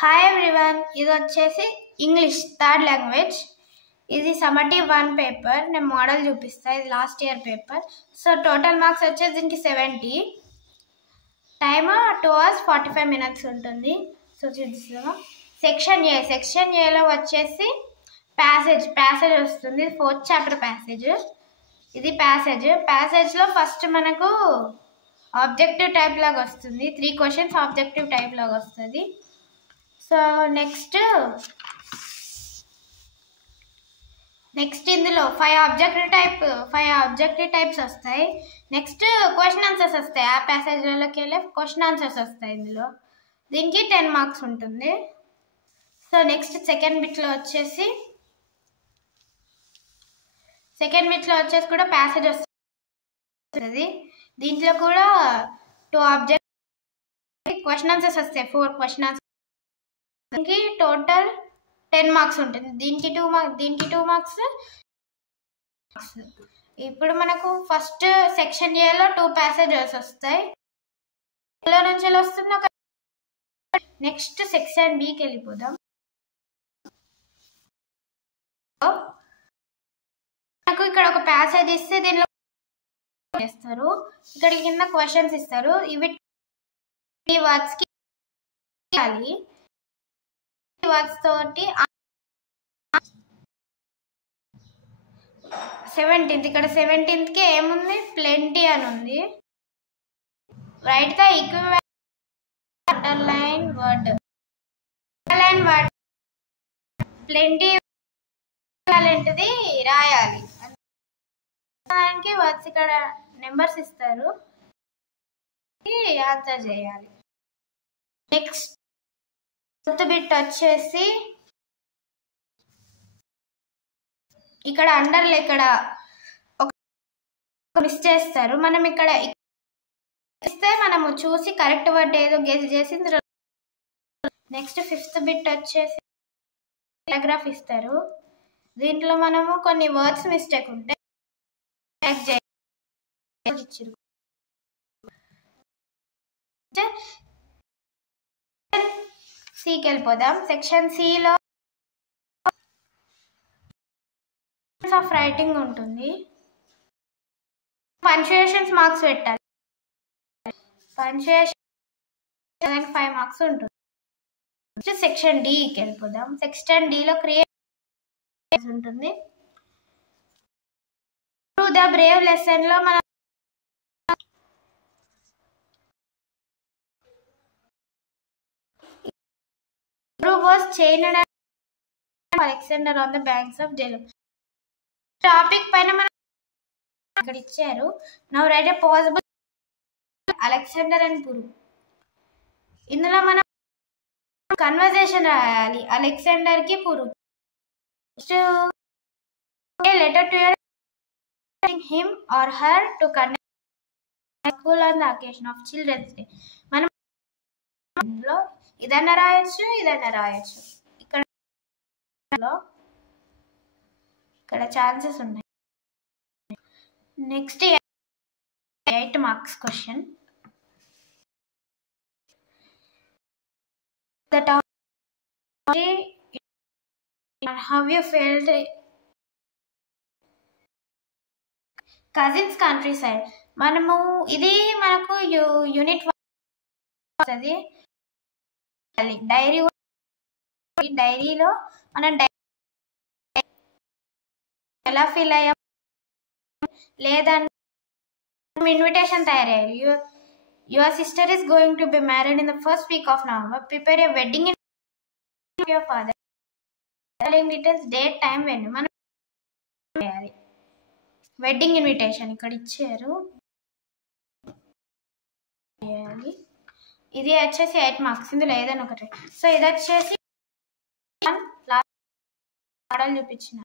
Hi everyone, ఇది వచ్చేసి English third language. ఇది సమ్మటివ్ 1 పేపర్. నేను మోడల్ చూపిస్తా. ఇది last year paper. So total marks వచ్చేసి దీనికి 70. టైమ్ 2 hours 45 minutes ఉంటుంది. సో చూపిస్తాము. సెక్షన్ ఏలో వచ్చేసి ప్యాసేజ్ వస్తుంది. 4th chapter passage. ఇది ప్యాసేజ్లో ఫస్ట్ మనకు ఆబ్జెక్టివ్ టైప్ లాగా వస్తుంది. 3 questions ఆబ్జెక్టివ్ టైప్ లాగా వస్తుంది. సో నెక్స్ట్ ఇందులో 5 ఆబ్జెక్టివ్ టైప్స్ వస్తాయి. నెక్స్ట్ క్వశ్చన్ ఆన్సర్స్ వస్తాయి. ఆ ప్యాసేజ్లోకి వెళ్ళి క్వశ్చన్ ఆన్సర్స్ వస్తాయి. ఇందులో దీనికి 10 మార్క్స్ ఉంటుంది. సో నెక్స్ట్ సెకండ్ బిట్లో వచ్చేసి కూడా ప్యాసేజ్ వస్తుంది. దీంట్లో కూడా 2 ఆబ్జెక్ట్ క్వశ్చన్ ఆన్సర్స్ వస్తాయి. 4 క్వశ్చన్ ఆన్సర్స్. దీనికి టోటల్ 10 మార్క్స్ ఉంటుంది. దీనికి 2 మార్క్స్. ఇప్పుడు మనకు ఫస్ట్ సెక్షన్ ఏలో 2 ప్యాసేజెస్ వస్తాయి. ఇందులో నుంచి వస్తుంది ఒక. నెక్స్ట్ సెక్షన్ బికి వెళ్ళిపోదాం. మనకు ఇక్కడ ఒక ప్యాసేజ్ ఇస్తే దీనిలో చేస్తారు. ఇక్కడ కింద క్వశ్చన్స్ ఇస్తారు. ఇవి వర్డ్స్ కి వర్డ్స్ తోటి 17th ఇక్కడ 17th కి ఏముంది, ప్లెంటీ అని ఉంది. Write the equivalent underline word. Plenty ఈక్వివలెంట్ది రాయాలి. దానికి వర్డ్స్ ఇక్కడ నెంబర్స్ ఇస్తారు. ఆన్సర్ చేయాలి. నెక్స్ట్ బిట్ వచ్చేసి ఇక్కడ అండర్లో ఇక్కడ ఒక మిస్ చేస్తారు. మనం ఇక్కడ ఇస్తే మనము చూసి కరెక్ట్ వర్డ్ ఏదో గెస్ చేసి. నెక్స్ట్ 5th బిట్ వచ్చేసి పారాగ్రాఫ్ ఇస్తారు. దీంట్లో మనము కొన్ని వర్డ్స్ మిస్టేక్ ఉంటే సికి వెళ్ళిపోదాం. సెక్షన్ సిలో ఆఫ్ రైటింగ్ ఉంటుంది. పంక్చుయేషన్స్ మార్క్స్ పెట్టాలి. పంక్చుయేషన్ 5 మార్క్స్ ఉంటుంది. సెక్షన్ డికి వెళ్ళిపోదాం. సెక్షన్ డిలో క్రియేట్ ఉంటుంది. ద బ్రేవ్ లెసన్ లో మనం was chained Alexander on the banks of Jhelum. Topic పైన మనం ఇక్కడ ఇచ్చారు. Now write a possible Alexander and Puru. ఇందులో మనం కన్వర్జేషన్ రాయాలి. అలెగ్జాండర్ కి Puru. Letter to him or her to connect school on the occasion of Children's Day. మనం ఇదన్నా రాయొచ్చు. ఇక్కడ ఛాన్సెస్ ఉన్నాయి. Next 8 marks question. How you felt cousins country side. మనము ఇది మనకు యూనిట్ వస్తుంది. డైరీలో మనం ఎలా ఫీల్ అయ్యాం లేదంటే ఇన్విటేషన్ తయారయ్యారు. Your sister is going to be married in the first week off November. Prepare A wedding in your father. Details, date, time, venue మనం చేయాలి. వెడ్డింగ్ ఇన్విటేషన్ ఇక్కడ ఇచ్చారు. ఇది వచ్చేసి 8 మార్క్స్. ఇందులో ఏదైనా ఒకటి. సో ఇది వచ్చేసి మోడల్ చూపించిన.